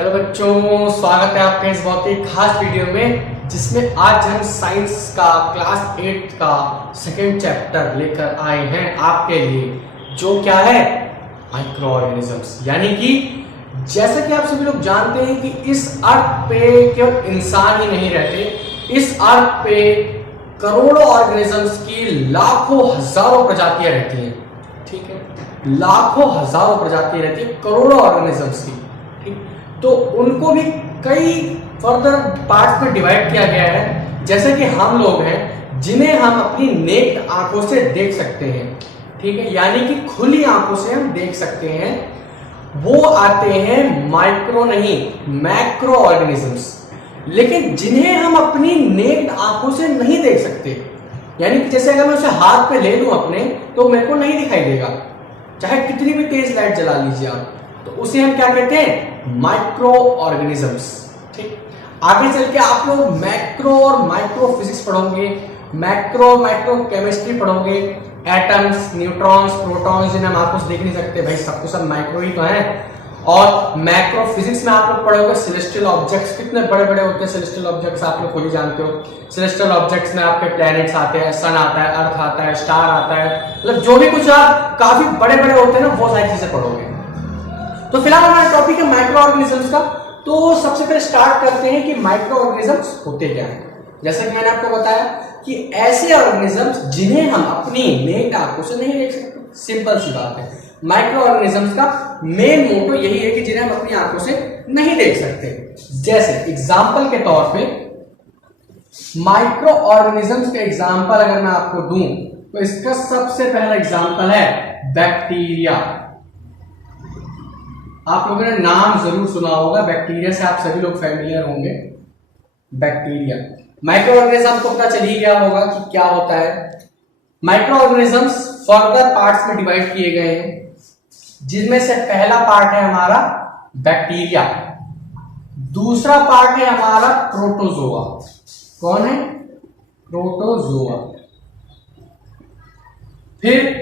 Hello बच्चों, स्वागत है आपके इस बहुत ही खास वीडियो में जिसमें आज हम साइंस का क्लास 8 का सेकेंड चैप्टर लेकर आए हैं आपके लिए, जो क्या है माइक्रो ऑर्गेनिजम्स। यानी कि जैसा कि आप सभी लोग जानते हैं कि इस अर्थ पे केवल इंसान ही नहीं रहते, इस अर्थ पे करोड़ों ऑर्गेनिजम्स की लाखों हजारों प्रजातियां रहती हैं। ठीक है, लाखों हजारों प्रजातियां रहती हैं करोड़ों ऑर्गेनिजम्स की। ठीक, तो उनको भी कई फर्दर पार्ट्स में डिवाइड किया गया है। जैसे कि हम लोग हैं जिन्हें हम अपनी नेक्ड आंखों से देख सकते हैं। ठीक है, यानी कि खुली आंखों से हम देख सकते हैं, वो आते हैं माइक्रो नहीं मैक्रो ऑर्गेनिजम्स। लेकिन जिन्हें हम अपनी नेक्ड आंखों से नहीं देख सकते, यानी कि जैसे अगर मैं उसे हाथ पे ले लूं अपने, तो मेरे को नहीं दिखाई देगा, चाहे कितनी भी तेज लाइट जला लीजिए आप, तो उसे हम क्या कहते हैं माइक्रो ऑर्गेनिजम्स। ठीक, आगे चल के आप लोग मैक्रो और माइक्रो फिजिक्स पढ़ोगे, मैक्रो और माइक्रो केमिस्ट्री पढ़ोगे, एटम्स, न्यूट्रॉन्स, प्रोटॉन्स जिन्हें हम आंखों से देख नहीं सकते, भाई सबको सब माइक्रो ही तो है। और मैक्रो फिजिक्स में आप लोग पढ़ोगे सेलेस्टियल ऑब्जेक्ट्स, कितने बड़े बड़े होते हैं सेलेस्टियल ऑब्जेक्ट्स, आप लोग खुद ही जानते हो। सेलेस्टियल ऑब्जेक्ट्स में आपके प्लैनेट्स आते हैं, सन आता है, अर्थ आता है, स्टार आता है, मतलब जो भी कुछ आप काफी बड़े बड़े होते हैं ना, वो सारी चीजें पढ़ोगे। तो फिलहाल हमारा टॉपिक है माइक्रो ऑर्गेनिजम्स का। तो सबसे पहले स्टार्ट करते हैं कि माइक्रो ऑर्गेनिजम्स होते क्या हैं। जैसा कि मैंने आपको बताया कि ऐसे ऑर्गेनिजम्स जिन्हें हम अपनी नेक्ड आंखों से नहीं देख सकते। सिंपल सी बात है, माइक्रो ऑर्गेनिजम्स का मेन मोटो यही है कि जिन्हें हम अपनी आंखों से नहीं देख सकते। जैसे एग्जांपल के तौर पे माइक्रो ऑर्गेनिजम्स का एग्जांपल अगर मैं आपको दूं, तो इसका सबसे पहला एग्जांपल है बैक्टीरिया। आप लोगों ने नाम जरूर सुना होगा, बैक्टीरिया से आप सभी लोग फैमिलियर होंगे। बैक्टीरिया, माइक्रो ऑर्गेनिज्म को पता चल ही गया होगा कि क्या होता है। माइक्रो ऑर्गेनिजम्स फर्दर पार्ट्स में डिवाइड किए गए हैं, जिनमें से पहला पार्ट है हमारा बैक्टीरिया, दूसरा पार्ट है हमारा प्रोटोजोआ। कौन है? प्रोटोजोआ। फिर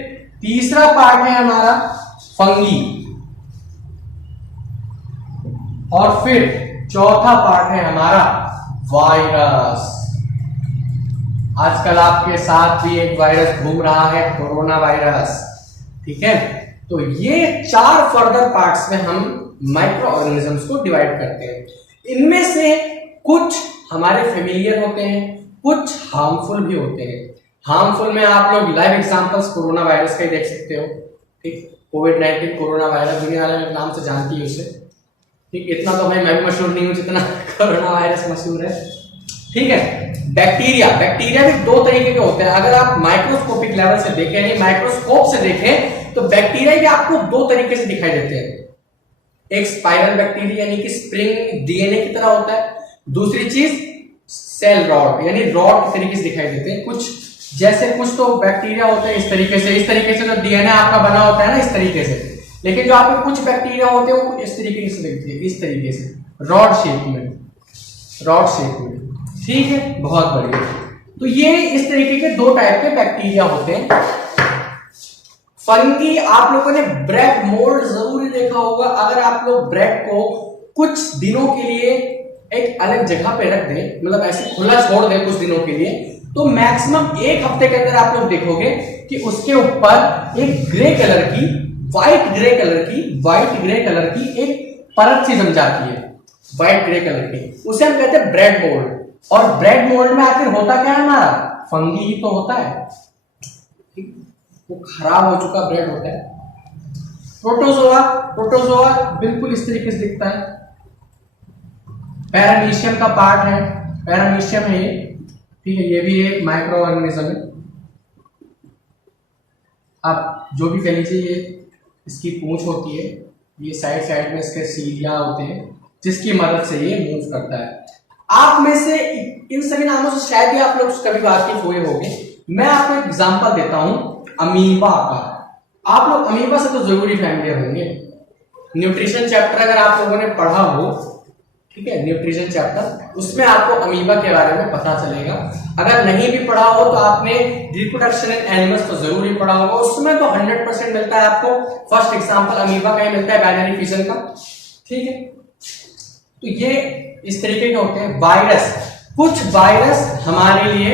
तीसरा पार्ट है हमारा फंगी, और फिर चौथा पार्ट है हमारा वायरस। आजकल आपके साथ भी एक वायरस घूम रहा है, कोरोना वायरस। ठीक है, तो ये चार फर्दर पार्ट्स में हम माइक्रो ऑर्गेनिजम्स को डिवाइड करते हैं। इनमें से कुछ हमारे फेमिलियर होते हैं, कुछ हार्मफुल भी होते हैं। हार्मफुल में आप लोग लाइव एग्जांपल्स कोरोना वायरस का ही देख सकते हो। ठीक, कोविड-19 कोरोना वायरस, दुनिया वाले नाम से जानती है उसे। ठीक, इतना तो भाई मैं भी मशहूर नहीं हूं जितना कोरोना वायरस मशहूर है। ठीक है, बैक्टीरिया, बैक्टीरिया भी दो तरीके के होते हैं। अगर आप माइक्रोस्कोपिक लेवल से देखें, यानी माइक्रोस्कोप से देखें, तो बैक्टीरिया भी आपको दो तरीके से दिखाई देते हैं। एक स्पाइरल बैक्टीरिया यानी कि स्प्रिंग डीएनए की तरह होता है, दूसरी चीज सेल रॉड यानी रॉड के तरीके से दिखाई देते हैं। कुछ जैसे कुछ तो बैक्टीरिया होते हैं इस तरीके से जो डीएनए आपका बना होता है ना, इस तरीके से। लेकिन जो आपके कुछ बैक्टीरिया होते हैं वो इस तरीके से दिखते हैं, इस तरीके से रॉड शेप में, रॉड शेप में। ठीक है, बहुत बढ़िया। तो ये इस तरीके के दो टाइप के बैक्टीरिया होते हैं। फंगी, आप लोगों ने ब्रेड मोल्ड जरूर देखा होगा। अगर आप लोग ब्रेड को कुछ दिनों के लिए एक अलग जगह पे रख दें, मतलब ऐसे खुला छोड़ दें कुछ दिनों के लिए, तो मैक्सिमम एक हफ्ते के अंदर आप लोग देखोगे कि उसके ऊपर एक ग्रे कलर की, व्हाइट ग्रे कलर की एक परत सी जम जाती है, व्हाइट ग्रे कलर की। उसे हम कहते हैं ब्रेड मोल्ड। और ब्रेड मोल्ड में आखिर होता क्या है हमारा? फंगी ही तो होता है। ठीक, वो खराब हो चुका ब्रेड होता है। प्रोटोजोआ, प्रोटोजोआ बिल्कुल इस तरीके से दिखता है। पैरामीशियम का पार्ट है, पैरामीशियम है ये। ठीक है, ये भी एक माइक्रो ऑर्गेनिज्म है। आप जो भी कह लीजिए, ये इसकी पूंछ होती है, ये साइड साइड में इसके सीलिया होते हैं, जिसकी मदद से ये मूव करता है। आप में से इन सभी नामों से शायद ही आप लोग कभी वाकिफ हुए होंगे। मैं आपको एक एग्जांपल देता हूं अमीबा का। आप लोग अमीबा से तो जरूरी फैमिलियर होंगे। न्यूट्रिशन चैप्टर अगर आप लोगों ने पढ़ा हो, ठीक है, न्यूट्रिशन चैप्टर, उसमें आपको अमीबा के बारे में पता चलेगा। अगर नहीं भी पढ़ा हो तो आपने रिप्रोडक्शन इन एनिमल्स तो जरूर ही पढ़ा होगा, उसमें तो 100% मिलता है आपको। फर्स्ट एग्जांपल अमीबा का ही मिलता है, बाइनरी फिजन का। ठीक है, तो ये इस तरीके के होते हैं। वायरस, कुछ वायरस हमारे लिए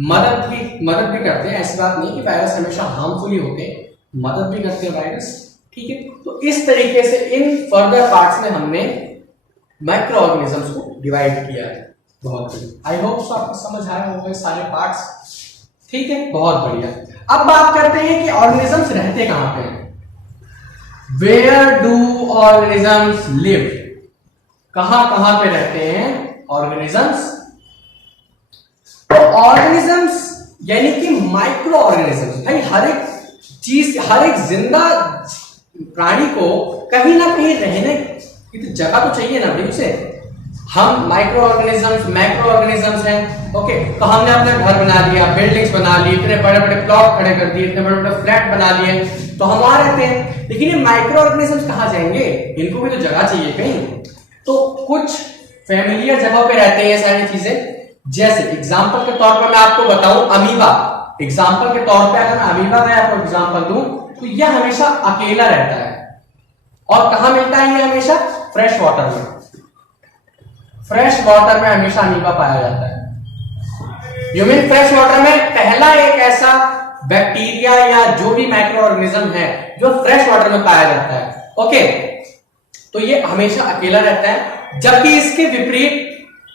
मदद भी करते हैं, ऐसी बात नहीं कि वायरस हमेशा हार्मफुल ही होते हैं, मदद भी करते हैं वायरस, ठीक है। तो इस तरीके से इन फर्दर पार्ट्स में हमने माइक्रो ऑर्गेनिजम्स को डिवाइड किया है। बहुत बढ़िया, आई होप सो आपको समझ आए होंगे सारे पार्ट्स, ठीक है, बहुत बढ़िया। अब बात करते हैं कि ऑर्गेनिजम्स रहते कहां पे हैं। वेयर डू ऑर्गेनिजम्स लिव, कहां कहां पे रहते हैं ऑर्गेनिजम्स। तो ऑर्गेनिजम्स यानी कि माइक्रो ऑर्गेनिजम्स, भाई हर एक चीज, हर एक जिंदा प्राणी को कहीं ना कहीं रहने की तो जगह तो चाहिए ना भाई उसे। हम माइक्रो ऑर्गेनिजम्स, मैक्रो ऑर्गेनिजम्स हैं, ओके। तो हमने अपना घर बना लिया, बिल्डिंग्स बना ली, इतने बड़े बड़े प्लॉट खड़े कर दिए, इतने बड़े बड़े फ्लैट बना लिए, तो हम वहां रहते हैं। लेकिन ये माइक्रो ऑर्गेनिजम्स कहां जाएंगे, इनको भी तो जगह चाहिए कहीं। तो कुछ फैमिलियर जगहों पे रहते हैं ये सारी चीजें। जैसे एग्जाम्पल के तौर पर मैं आपको बताऊं, अमीबा, एग्जाम्पल के तौर पे अगर मैं अमीबा का आपको एग्जाम्पल दूं तो यह हमेशा अकेला रहता है। और कहां मिलता है ये हमेशा, फ्रेश वाटर में। फ्रेश वाटर में हमेशा अमीबा पाया जाता है। यू मीन फ्रेश वाटर में पहला एक ऐसा बैक्टीरिया या जो भी माइक्रो ऑर्गेनिज्म है जो फ्रेश वाटर में पाया जाता है, ओके। तो ये हमेशा अकेला रहता है। जबकि इसके विपरीत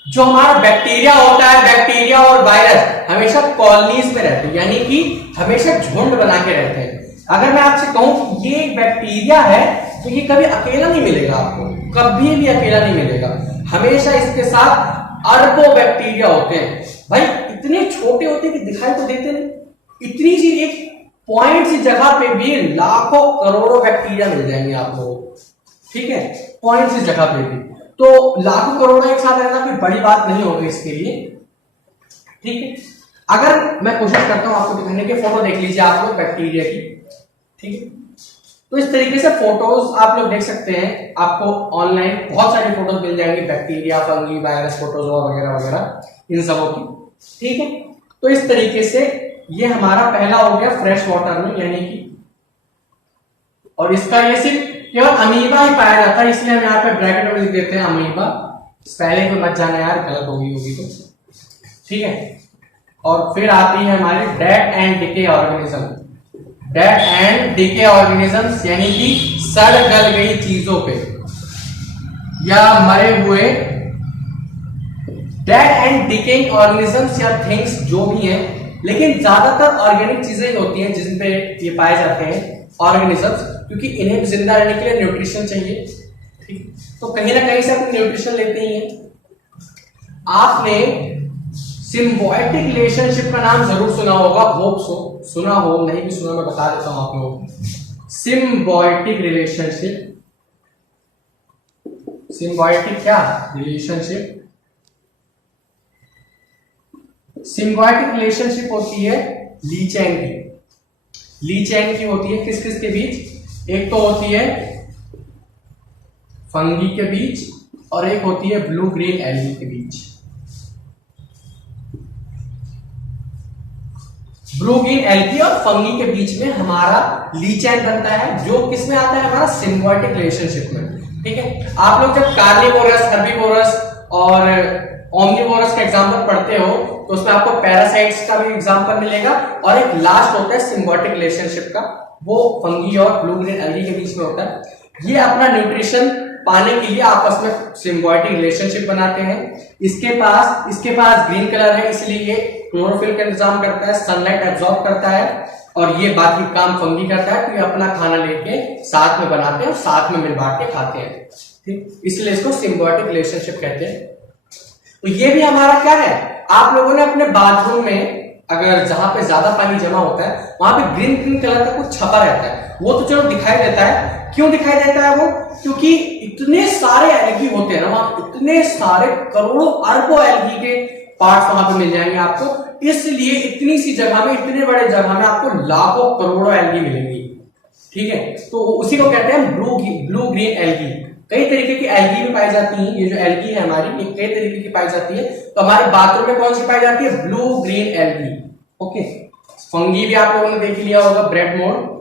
जो हमारा बैक्टीरिया होता है, बैक्टीरिया और वायरस हमेशा कॉलोनीज में रहते हैं, यानी कि हमेशा झुंड बना के रहते हैं। अगर मैं आपसे कहूं कि ये एक बैक्टीरिया है तो ये कभी अकेला नहीं मिलेगा आपको, कभी भी अकेला नहीं मिलेगा। हमेशा इसके साथ अरबों बैक्टीरिया होते हैं। भाई इतने छोटे होते हैं कि दिखाई तो देते नहीं। इतनी सी एक पॉइंट सी जगह पे भी लाखों करोड़ों बैक्टीरिया मिल जाएंगे आपको, ठीक है, पॉइंट सी जगह पे भी। तो लाखों करोड़ों एक साथ रहना कोई बड़ी बात नहीं होगी इसके लिए, ठीक है। अगर मैं कोशिश करता हूं आपको दिखाने की, फोटो देख लीजिए आप लोग बैक्टीरिया की, ठीक है। तो इस तरीके से फोटोज आप लोग देख सकते हैं, आपको ऑनलाइन बहुत सारी फोटोज मिल जाएंगी, बैक्टीरिया, फंगी, वायरस फोटोज वगैरह वगैरह इन सबों की, ठीक है। तो इस तरीके से ये हमारा पहला हो गया फ्रेश वाटर में, यानी कि, और इसका ये सिर्फ केवल अमीबा ही पाया जाता है, इसलिए हम यहाँ पे ब्रैकेट में लिख देते हैं अमीबा। स्पेलिंग में मत जाना यार, गलत होगी तो, ठीक है। और फिर आती है हमारी dead and decay organism. Dead and decay organisms यानी कि सड़ गल गई चीजों पे या मरे हुए, डेड एंड डिकेइंग ऑर्गेनिजम्स या थिंग्स जो भी हैं, लेकिन ज्यादातर ऑर्गेनिक चीजें होती हैं जिन पे ये पाए जाते हैं ऑर्गेनिजम्स, क्योंकि इन्हें भी जिंदा रहने के लिए न्यूट्रिशन चाहिए, ठीक। तो कहीं ना कहीं से अपने न्यूट्रिशन लेते ही हैं। आपने सिम्बायोटिक रिलेशनशिप का नाम जरूर सुना होगा, होप सो सुना हो, नहीं भी सुना मैं बता देता हूं आप लोगों को। सिम्बायोटिक रिलेशनशिप, सिम्बायोटिक क्या रिलेशनशिप, सिम्बायोटिक रिलेशनशिप होती है ली चैन की। ली चैन की होती है किस किस के बीच, एक तो होती है फंगी के बीच और एक होती है ब्लू ग्रीन एल्गी के बीच। ब्लू ग्रीन एल्गी और फंगी के बीच में हमारा ली चैन बनता है, जो किसमें आता है, हमारा सिम्बायोटिक रिलेशनशिप में, ठीक है। आप लोग जब कार्निवोरस, हर्बीवोरस और ओमनिवोरस का एग्जांपल पढ़ते हो तो उसमें आपको पैरासाइट्स का भी एग्जांपल मिलेगा, और एक लास्ट होता है सिम्बायोटिक रिलेशनशिप का, वो फंगी और ब्लू ग्रीन एल्गी के बीच में होता है। ये अपना न्यूट्रिशन पाने के लिए आपस में सिम्बायोटिक रिलेशनशिप बनाते हैं। इसके पास ग्रीन कलर है, इसलिए ये क्लोरोफिल का इंतजाम करता है, सनलाइट एब्जॉर्ब करता है, और ये बाकी काम फंगी करता है, तो ये अपना खाना लेके साथ में बनाते हैं और साथ में मिल बांट के खाते हैं, ठीक। इसलिए इसको सिम्बायोटिक रिलेशनशिप कहते हैं। तो ये भी हमारा क्या है, आप लोगों ने अपने बाथरूम में अगर जहां पे ज्यादा पानी जमा होता है वहां पे ग्रीन ग्रीन कलर का कुछ छपा रहता है, वो तो चलो दिखाई देता है। क्यों दिखाई देता है वो, क्योंकि इतने सारे एल्गी होते हैं ना वहां, इतने सारे करोड़ों अरबों एल्गी के पार्ट्स वहां पे मिल जाएंगे आपको, इसलिए इतनी सी जगह में, इतने बड़े जगह में आपको लाखों करोड़ों एल्गी मिलेंगी, ठीक है। तो उसी को कहते हैं ब्लू ग्रीन एल्गी। कई तरीके की एल्गी भी पाई जाती हैं, ये जो एल्गी है हमारी, ये कई तरीके की पाई जाती है। तो हमारे बाथरूम में कौन सी पाई जाती है, blue green algae, okay. Fungi भी आप लोगों ने देख लिया होगा, bread mould,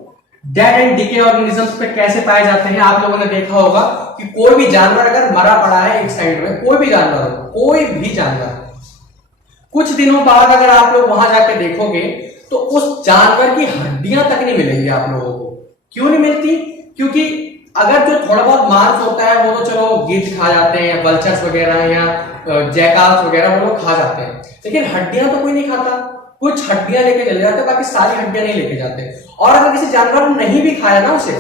dead and decay organisms पे कैसे पाए जाते हैं, आप लोगों ने देखा होगा कि कोई भी जानवर अगर मरा पड़ा है एक साइड में, कोई भी जानवर हो, कोई भी जानवर, कुछ दिनों बाद अगर आप लोग वहां जाके देखोगे तो उस जानवर की हड्डियां तक नहीं मिलेंगी आप लोगों को। क्यों नहीं मिलती? क्योंकि अगर जो थोड़ा बहुत मांस होता है वो तो चलो गिद्ध खा जाते हैं, वल्चर्स वगैरह या जैकाल्स वगैरह वो लोग खा जाते हैं, लेकिन हड्डियां तो कोई नहीं खाता। कुछ हड्डियां लेके चले जाते, बाकी सारी हड्डियां नहीं लेके जाते। और अगर किसी जानवर ने नहीं भी खाया ना उसे,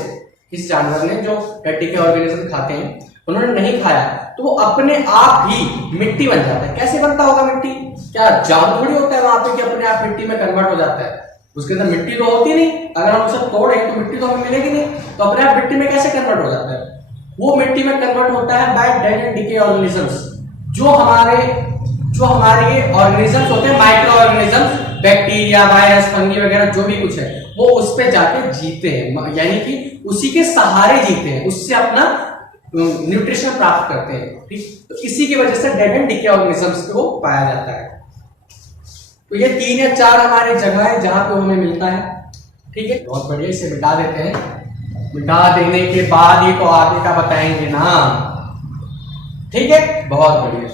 किसी जानवर ने जो डेड के ऑर्गेनिज्म खाते हैं उन्होंने नहीं खाया, तो वो अपने आप ही मिट्टी बन जाता है। कैसे बनता होगा मिट्टी? क्या जादू थोड़ी होता है वहां पे कि अपने आप मिट्टी में कन्वर्ट हो जाता है? उसके अंदर मिट्टी तो होती नहीं, अगर हम उसे तोड़े तो मिट्टी तो हमें मिलेगी नहीं, तो अपने आप मिट्टी में कैसे कन्वर्ट हो जाता है? वो मिट्टी में कन्वर्ट होता है by dead and decay organisms. जो हमारे ऑर्गेनिजम्स होते हैं, micro organisms, bacteria, virus, fungi वगैरह जो भी कुछ है, वो उस पे जाके जीते हैं, यानी कि उसी के सहारे जीते हैं, उससे अपना न्यूट्रिशन प्राप्त करते हैं। ठीक, तो इसी की वजह से डेड एंड डिके ऑर्गेनिजम्स को पाया जाता है। तो ये 3 या 4 हमारी जगह है जहां पे हमें मिलता है। ठीक है, बहुत बढ़िया, इसे मिटा देते हैं। मिटा देने के बाद ही तो आगे का बताएंगे ना। ठीक है, बहुत बढ़िया।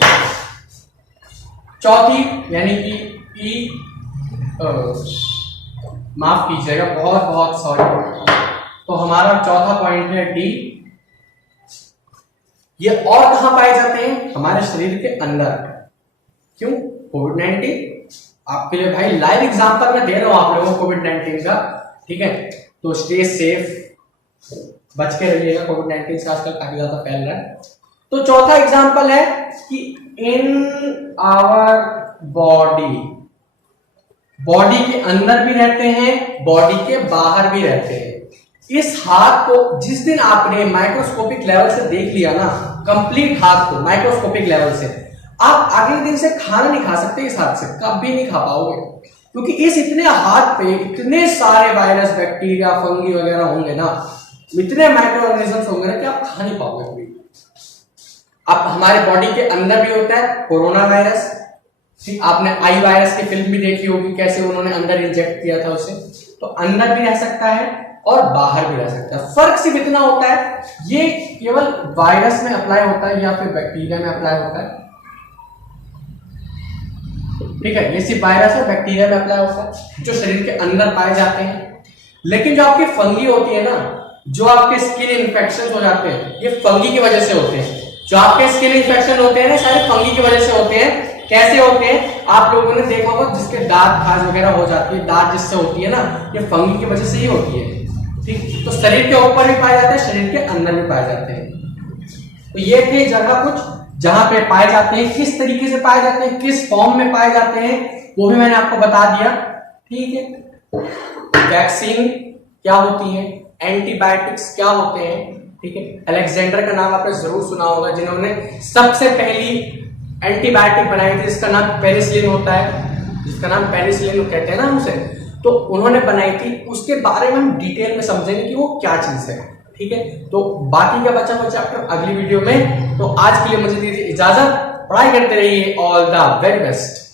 चौथी यानी कि माफ कीजिएगा, बहुत बहुत सॉरी। तो हमारा चौथा पॉइंट है डी। ये और कहां पाए जाते हैं? हमारे शरीर के अंदर। क्यों? कोविड-19 आपके लिए भाई लाइव एग्जांपल मैं दे रहा हूं आप लोगों को कोविड-19 का। ठीक है, तो स्टे सेफ, बच के रहिएगा, कोविड-19 से आजकल काफी ज्यादा फैल रहा है। तो चौथा एग्जांपल है कि इन आवर बॉडी के अंदर भी रहते हैं, बॉडी के बाहर भी रहते हैं। इस हाथ को जिस दिन आपने माइक्रोस्कोपिक लेवल से देख लिया ना, कंप्लीट हाथ को माइक्रोस्कोपिक लेवल से, आप अगले दिन से खाना नहीं खा सकते इस हाथ से, कभी नहीं खा पाओगे, क्योंकि इस इतने हाथ पे इतने सारे वायरस, बैक्टीरिया, फंगी वगैरह होंगे ना, इतने माइक्रो ऑर्गेनिजम्स होंगे ना कि आप खा नहीं पाओगे कभी। अब हमारे बॉडी के अंदर भी होता है कोरोना वायरस। आपने आई वायरस की फिल्म भी देखी होगी, कैसे उन्होंने अंदर इंजेक्ट किया था उसे। तो अंदर भी रह सकता है और बाहर भी रह सकता है। फर्क सिर्फ इतना होता है, ये केवल वायरस में अप्लाई होता है या फिर बैक्टीरिया में अप्लाई होता है। ठीक है, ये सिर्फ वायरस और बैक्टीरिया में अप्लाई होता है जो शरीर के अंदर पाए जाते हैं। लेकिन जो आपकी फंगी होती है ना, जो आपके स्किन इन्फेक्शन हो जाते हैं, ये फंगी की वजह से होते हैं। जो आपके स्किन इन्फेक्शन होते हैं ना, सारे फंगी की वजह से होते हैं। कैसे होते हैं? आप लोगों ने देखा होगा जिसके दांत खाज वगैरह हो जाती है, दांत जिससे होती है ना, ये फंगी की वजह से ही होती है। ठीक, तो शरीर के ऊपर भी पाए जाते हैं, शरीर के अंदर भी पाए जाते हैं। तो ये थे जगह कुछ जहां पे पाए जाते हैं, किस तरीके से पाए जाते हैं, किस फॉर्म में पाए जाते हैं, वो भी मैंने आपको बता दिया। ठीक है, वैक्सीन क्या होती है, एंटीबायोटिक्स क्या होते हैं। ठीक है, अलेक्जेंडर का नाम आपने जरूर सुना होगा, जिन्होंने सबसे पहली एंटीबायोटिक बनाई थी, जिसका नाम पेनिसिलिन होता है, जिसका नाम पेनिसिलिन कहते हैं ना उसे। तो उन्होंने बनाई थी, उसके बारे में हम डिटेल में समझेंगे कि वो क्या चीज है। ठीक है, तो बाकी का बचा हुआ चैप्टर अगली वीडियो में। तो आज के लिए मुझे दीजिए इजाजत, पढ़ाई करते रहिए। All the very best.